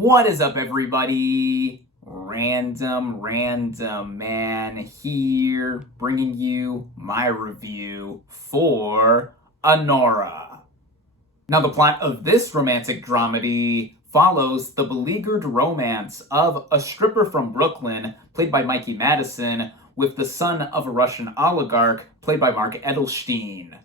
What is up, everybody? Random Man here, bringing you my review for Anora. Now, the plot of this romantic dramedy follows the beleaguered romance of a stripper from Brooklyn, played by Mikey Madison, with the son of a Russian oligarch, played by Mark Edelstein.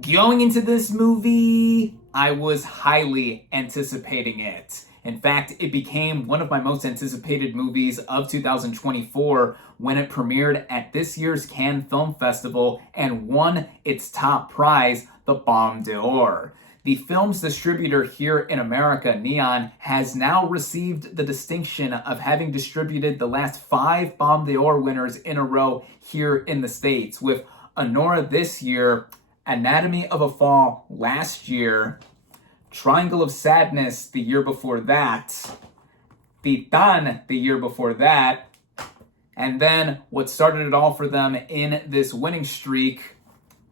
Going into this movie, I was highly anticipating it. In fact, it became one of my most anticipated movies of 2024 when it premiered at this year's Cannes Film Festival and won its top prize, the Palme d'Or. The film's distributor here in America, Neon, has now received the distinction of having distributed the last 5 Palme d'Or winners in a row here in the States, with Anora this year, Anatomy of a Fall last year, Triangle of Sadness the year before that, Titan the year before that, and then what started it all for them in this winning streak,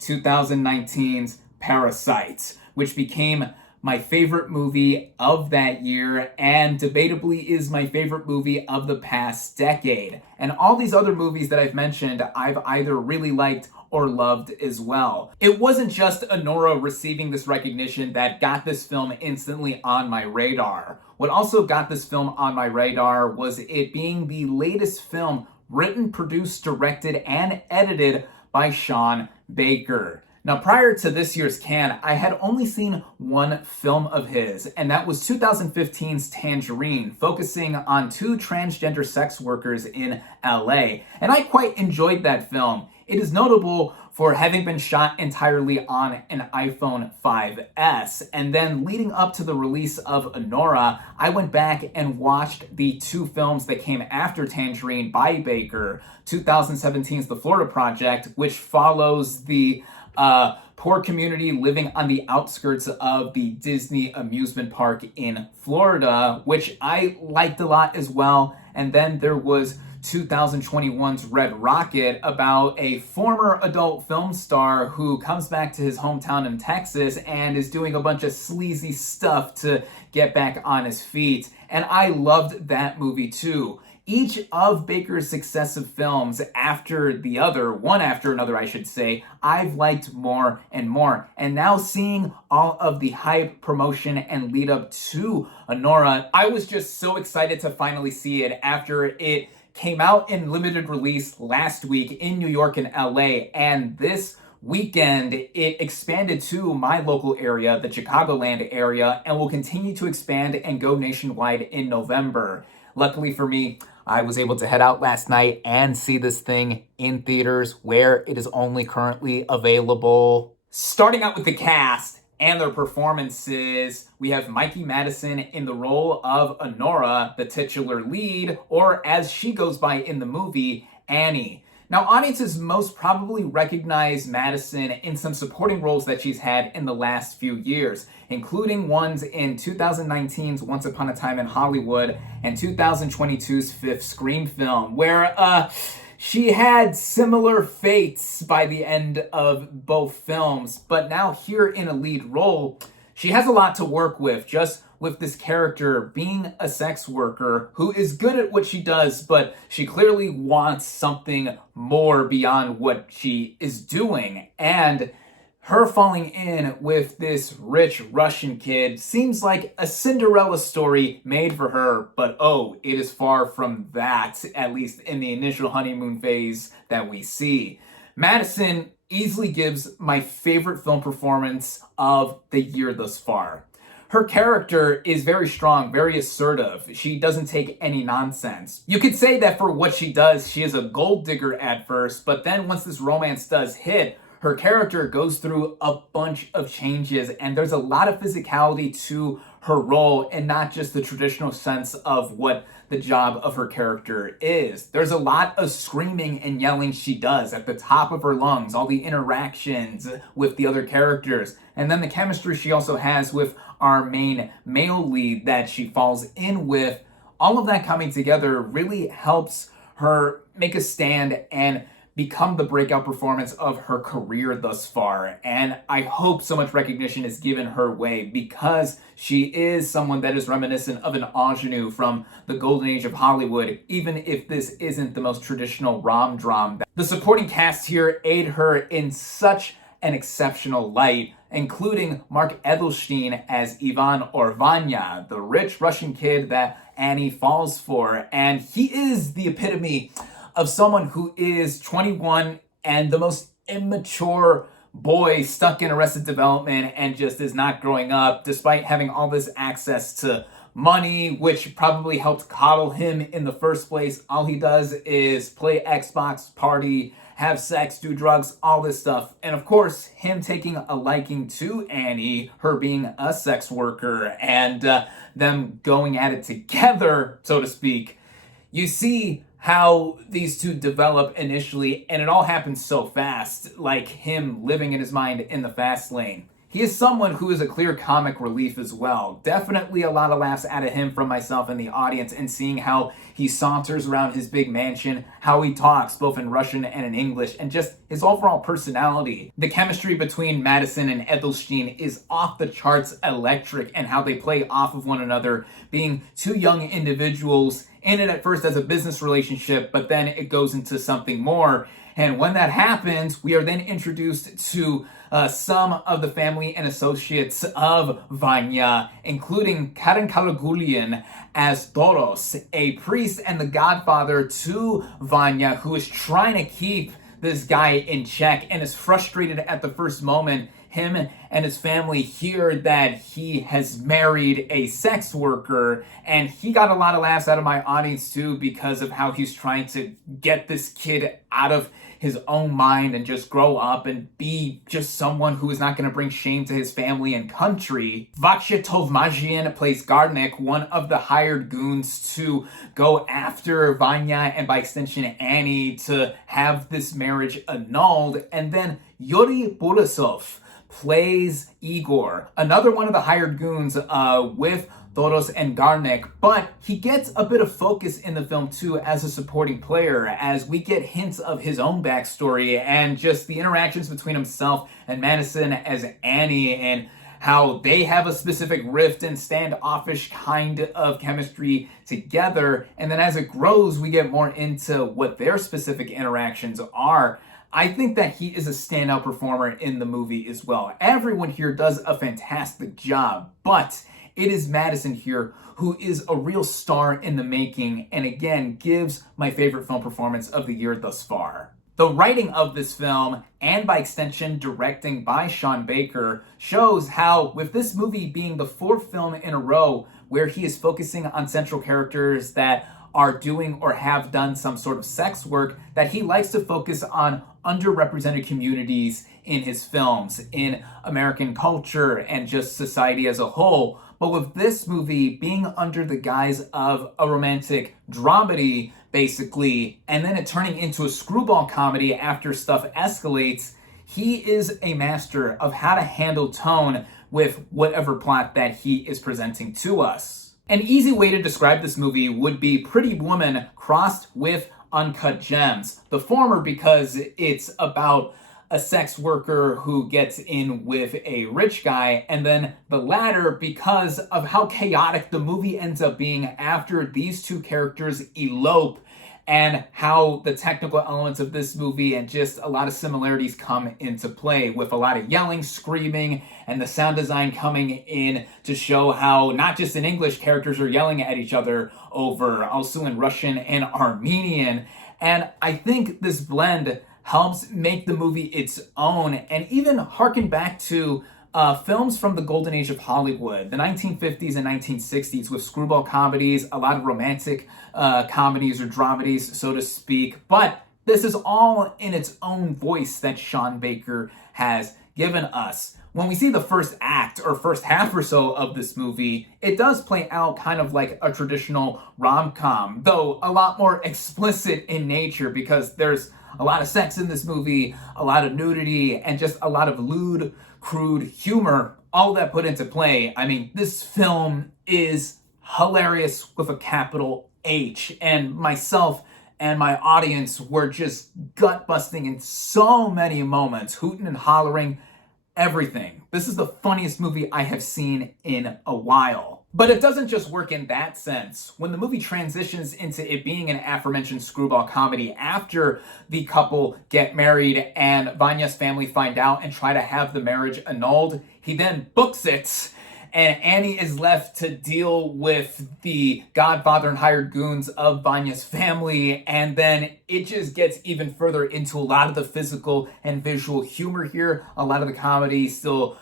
2019's Parasite, which became my favorite movie of that year and debatably is my favorite movie of the past decade. And all these other movies that I've mentioned, I've either really liked or loved as well. It wasn't just Anora receiving this recognition that got this film instantly on my radar. What also got this film on my radar was it being the latest film written, produced, directed, and edited by Sean Baker. Now, prior to this year's Cannes, I had only seen one film of his, and that was 2015's Tangerine, focusing on 2 transgender sex workers in LA, and I quite enjoyed that film. It is notable for having been shot entirely on an iPhone 5S, and then leading up to the release of Anora, I went back and watched the 2 films that came after Tangerine by Baker, 2017's The Florida Project, which follows the poor community living on the outskirts of the Disney amusement park in Florida, which I liked a lot as well. And then there was 2021's Red Rocket, about a former adult film star who comes back to his hometown in Texas and is doing a bunch of sleazy stuff to get back on his feet. And I loved that movie too. Each of Baker's successive films after the other, one after another I should say, I've liked more and more. And now seeing all of the hype, promotion, and lead up to Anora, I was just so excited to finally see it after it came out in limited release last week in New York and LA. And this weekend, it expanded to my local area, the Chicagoland area, and will continue to expand and go nationwide in November. Luckily for me, I was able to head out last night and see this thing in theaters where it is only currently available. Starting out with the cast and their performances, we have Mikey Madison in the role of Anora, the titular lead, or as she goes by in the movie, Annie. Now, audiences most probably recognize Madison in some supporting roles that she's had in the last few years, including ones in 2019's Once Upon a Time in Hollywood and 2022's Fifth Scream film, where she had similar fates by the end of both films, but now here in a lead role, she has a lot to work with, just with this character being a sex worker who is good at what she does, but she clearly wants something more beyond what she is doing. And her falling in with this rich Russian kid seems like a Cinderella story made for her, but oh, it is far from that, at least in the initial honeymoon phase that we see. Madison easily gives my favorite film performance of the year thus far. Her character is very strong, very assertive. She doesn't take any nonsense. You could say that for what she does, she is a gold digger at first, but then once this romance does hit, her character goes through a bunch of changes, and there's a lot of physicality to her role and not just the traditional sense of what the job of her character is. There's a lot of screaming and yelling she does at the top of her lungs, all the interactions with the other characters, and then the chemistry she also has with our main male lead that she falls in with. All of that coming together really helps her make a stand and become the breakout performance of her career thus far. And I hope so much recognition is given her way because she is someone that is reminiscent of an ingenue from the golden age of Hollywood, even if this isn't the most traditional rom-dram. The supporting cast here aid her in such an exceptional light, including Mark Edelstein as Ivan or Vanya, the rich Russian kid that Annie falls for. And he is the epitome of someone who is 21 and the most immature boy stuck in Arrested Development and just is not growing up despite having all this access to money, which probably helped coddle him in the first place. All he does is play Xbox, party, have sex, do drugs, all this stuff. And of course, him taking a liking to Annie, her being a sex worker, and them going at it together, so to speak. You see how these two develop initially, and it all happens so fast, like him living in his mind in the fast lane. He is someone who is a clear comic relief as well. Definitely a lot of laughs out of him from myself and the audience, and seeing how he saunters around his big mansion, how he talks both in Russian and in English, and just his overall personality. The chemistry between Madison and Edelstein is off the charts electric, and how they play off of one another, being two young individuals in it at first as a business relationship, but then it goes into something more. And when that happens, we are then introduced to some of the family and associates of Vanya, including Karen Karagulian as Doros, a priest and the godfather to Vanya, who is trying to keep this guy in check and is frustrated at the first moment him and his family hear that he has married a sex worker. And he got a lot of laughs out of my audience too, because of how he's trying to get this kid out of his own mind and just grow up and be just someone who is not going to bring shame to his family and country. Vaksha Tovmajian plays Gardnik, one of the hired goons to go after Vanya and by extension Annie to have this marriage annulled. And then Yuri Borisov plays Igor, another one of the hired goons with Doros and Garnik, but he gets a bit of focus in the film too as a supporting player, as we get hints of his own backstory and just the interactions between himself and Madison as Annie, and how they have a specific rift and standoffish kind of chemistry together. And then as it grows, we get more into what their specific interactions are. I think that he is a standout performer in the movie as well. Everyone here does a fantastic job, but it is Madison here who is a real star in the making, and again, gives my favorite film performance of the year thus far. The writing of this film, and by extension directing by Sean Baker, shows how, with this movie being the fourth film in a row where he is focusing on central characters that are doing or have done some sort of sex work, that he likes to focus on underrepresented communities in his films, in American culture and just society as a whole. But with this movie being under the guise of a romantic dramedy, basically, and then it turning into a screwball comedy after stuff escalates, he is a master of how to handle tone with whatever plot that he is presenting to us. An easy way to describe this movie would be Pretty Woman crossed with Uncut Gems. The former because it's about a sex worker who gets in with a rich guy, and then the latter because of how chaotic the movie ends up being after these two characters elope, and how the technical elements of this movie and just a lot of similarities come into play, with a lot of yelling, screaming, and the sound design coming in to show how not just in English characters are yelling at each other over, also in Russian and Armenian. And I think this blend helps make the movie its own, and even harken back to films from the golden age of Hollywood, the 1950s and 1960s, with screwball comedies, a lot of romantic comedies or dramedies, so to speak. But this is all in its own voice that Sean Baker has given us. When we see the first act or first half or so of this movie, it does play out kind of like a traditional rom-com, though a lot more explicit in nature, because there's a lot of sex in this movie, a lot of nudity, and just a lot of lewd, crude humor, all that put into play. I mean, this film is hilarious with a capital H, and myself and my audience were just gut busting in so many moments, hooting and hollering, everything. This is the funniest movie I have seen in a while. But it doesn't just work in that sense. When the movie transitions into it being an aforementioned screwball comedy after the couple get married and Vanya's family find out and try to have the marriage annulled, he then books it, and Annie is left to deal with the godfather and hired goons of Vanya's family, and then it just gets even further into a lot of the physical and visual humor here, a lot of the comedy still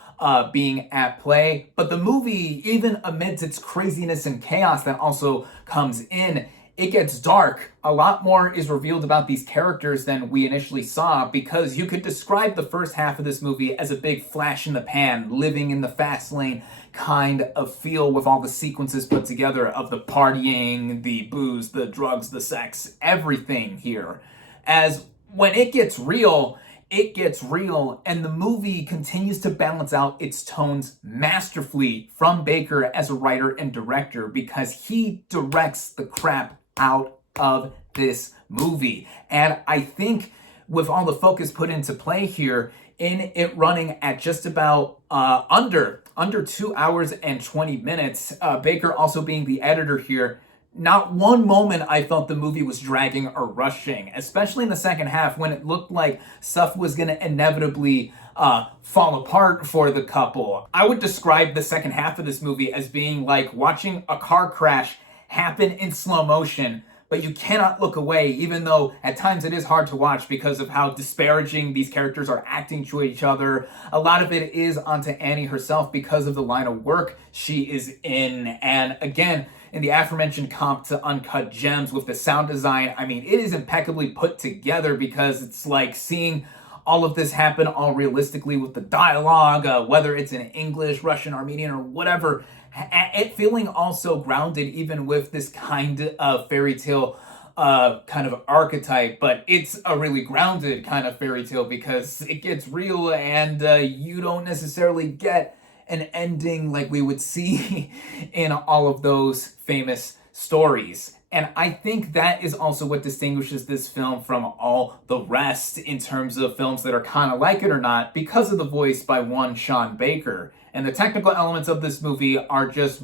being at play. But the movie, even amidst its craziness and chaos that also comes in, it gets dark. A lot more is revealed about these characters than we initially saw, because you could describe the first half of this movie as a big flash in the pan, living in the fast lane kind of feel with all the sequences put together of the partying, the booze, the drugs, the sex, everything here. As when it gets real, and the movie continues to balance out its tones masterfully from Baker as a writer and director, because he directs the crap out of this movie. And I think with all the focus put into play here, in it running at just about under 2 hours and 20 minutes, Baker also being the editor here, not one moment I felt the movie was dragging or rushing, especially in the second half when it looked like stuff was going to inevitably fall apart for the couple. I would describe the second half of this movie as being like watching a car crash happen in slow motion, but you cannot look away, even though at times it is hard to watch because of how disparaging these characters are acting to each other. A lot of it is onto Annie herself because of the line of work she is in. And again, in the aforementioned comp to Uncut Gems with the sound design, I mean, it is impeccably put together, because it's like seeing all of this happen all realistically with the dialogue, whether it's in English, Russian, Armenian, or whatever, it feeling also grounded even with this kind of fairy tale kind of archetype, but it's a really grounded kind of fairy tale because it gets real, and you don't necessarily get an ending like we would see in all of those famous stories. And I think that is also what distinguishes this film from all the rest in terms of films that are kind of like it or not, because of the voice by one Sean Baker. And the technical elements of this movie are just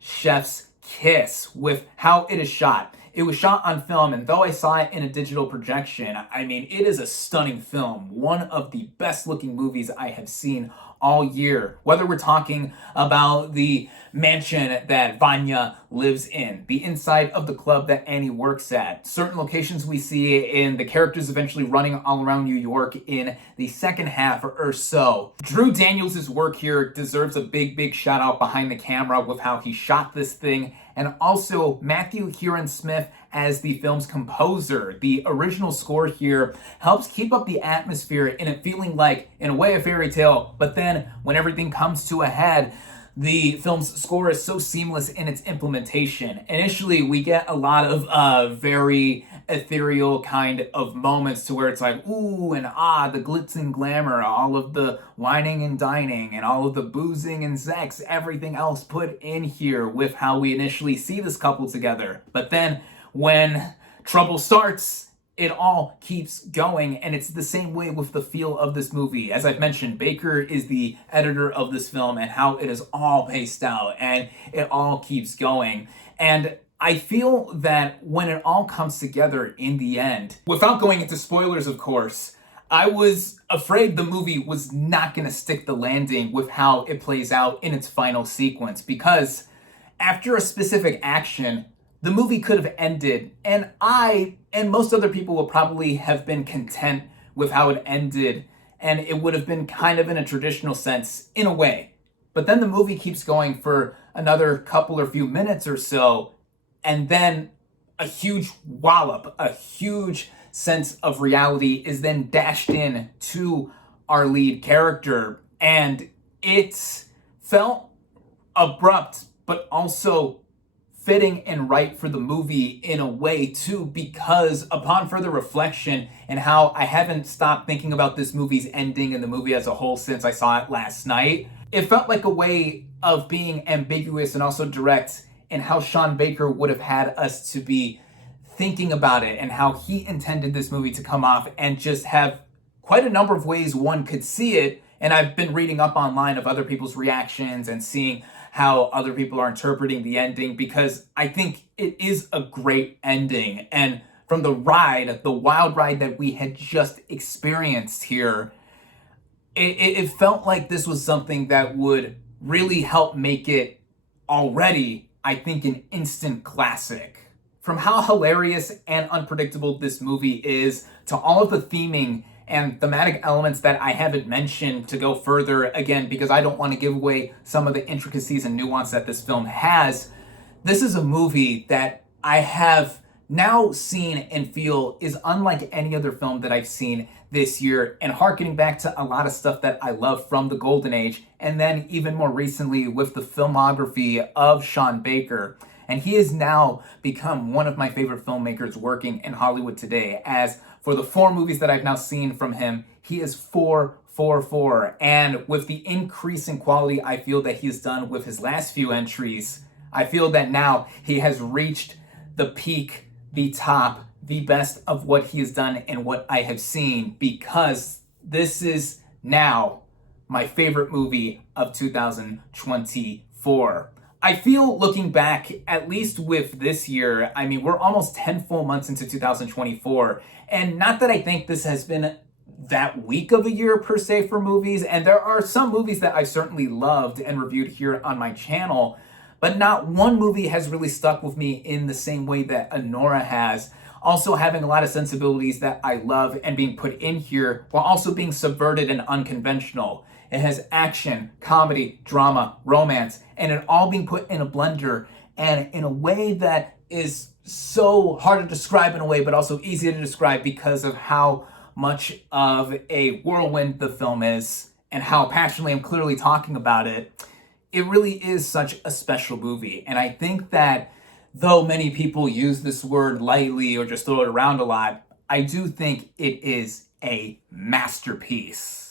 chef's kiss with how it is shot. It was shot on film, and though I saw it in a digital projection, I mean, it is a stunning film. One of the best looking movies I have seen all year. Whether we're talking about the mansion that Vanya lives in, the inside of the club that Annie works at, certain locations we see in the characters eventually running all around New York in the second half or so. Drew Daniels' work here deserves a big shout out behind the camera with how he shot this thing, and also Matthew Huron Smith as the film's composer. The original score here helps keep up the atmosphere in it feeling like, in a way, a fairy tale, but then when everything comes to a head, the film's score is so seamless in its implementation. Initially, we get a lot of very ethereal kind of moments to where it's like, ooh and ah, the glitz and glamour, all of the whining and dining, and all of the boozing and sex, everything else put in here with how we initially see this couple together. But then when trouble starts, it all keeps going, and it's the same way with the feel of this movie. As I've mentioned, Baker is the editor of this film and how it is all paced out, and it all keeps going. And I feel that when it all comes together in the end, without going into spoilers, of course, I was afraid the movie was not going to stick the landing with how it plays out in its final sequence, because after a specific action, the movie could have ended, and I and most other people will probably have been content with how it ended, and it would have been kind of in a traditional sense, in a way. But then the movie keeps going for another couple or few minutes or so, and then a huge wallop, a huge sense of reality is then dashed in to our lead character, and it felt abrupt, but also fitting and right for the movie in a way too, because upon further reflection and how I haven't stopped thinking about this movie's ending and the movie as a whole since I saw it last night, it felt like a way of being ambiguous and also direct in how Sean Baker would have had us to be thinking about it and how he intended this movie to come off and just have quite a number of ways one could see it. And I've been reading up online of other people's reactions and seeing how other people are interpreting the ending, because I think it is a great ending. And from the ride, the wild ride that we had just experienced here, it felt like this was something that would really help make it already, I think, an instant classic. From how hilarious and unpredictable this movie is, to all of the theming and thematic elements that I haven't mentioned, to go further, again, because I don't want to give away some of the intricacies and nuance that this film has. This is a movie that I have now seen and feel is unlike any other film that I've seen this year, and harkening back to a lot of stuff that I love from the Golden Age, and then even more recently with the filmography of Sean Baker. And he has now become one of my favorite filmmakers working in Hollywood today, as for the 4 movies that I've now seen from him, he is 4. And with the increase in quality I feel that he's done with his last few entries, I feel that now he has reached the peak, the top, the best of what he has done and what I have seen, because this is now my favorite movie of 2024. I feel, looking back, at least with this year, I mean, we're almost 10 full months into 2024, and not that I think this has been that weak of a year per se for movies, and there are some movies that I've certainly loved and reviewed here on my channel, but not one movie has really stuck with me in the same way that Anora has. Also having a lot of sensibilities that I love and being put in here, while also being subverted and unconventional. It has action, comedy, drama, romance, and it all being put in a blender, and in a way that is so hard to describe in a way, but also easy to describe because of how much of a whirlwind the film is and how passionately I'm clearly talking about it. It really is such a special movie, and I think that though many people use this word lightly or just throw it around a lot, I do think it is a masterpiece.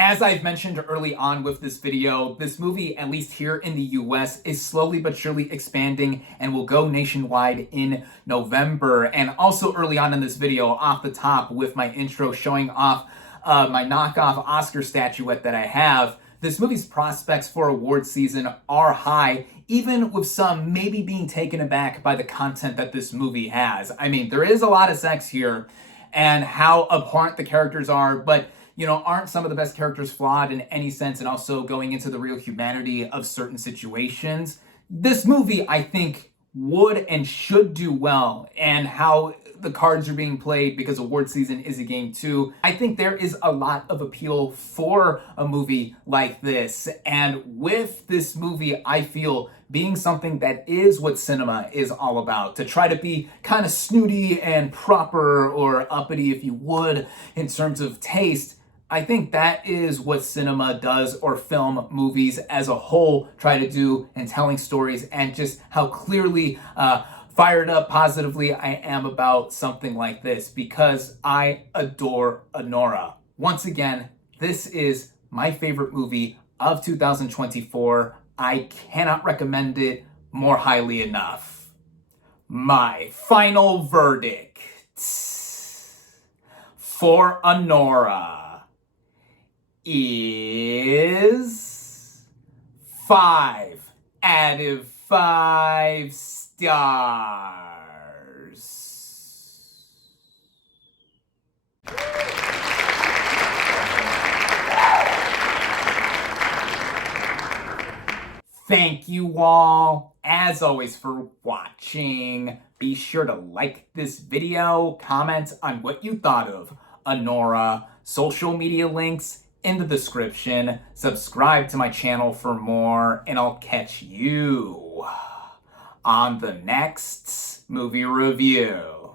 As I've mentioned early on with this video, this movie, at least here in the US, is slowly but surely expanding and will go nationwide in November. And also early on in this video, off the top with my intro showing off my knockoff Oscar statuette that I have, this movie's prospects for award season are high, even with some maybe being taken aback by the content that this movie has. I mean, there is a lot of sex here and how abhorrent the characters are, but you know, aren't some of the best characters flawed in any sense, and also going into the real humanity of certain situations? This movie, I think, would and should do well, and how the cards are being played, because award season is a game too. I think there is a lot of appeal for a movie like this, and with this movie, I feel being something that is what cinema is all about, to try to be kind of snooty and proper, or uppity if you would, in terms of taste. I think that is what cinema does, or film, movies as a whole, try to do in telling stories, and just how clearly fired up positively I am about something like this, because I adore Anora. Once again, this is my favorite movie of 2024. I cannot recommend it more highly enough. My final verdict for Anora is 5 out of 5 stars. Thank you all, as always, for watching. Be sure to like this video, comment on what you thought of Anora, social media links in the description, subscribe to my channel for more, and I'll catch you on the next movie review.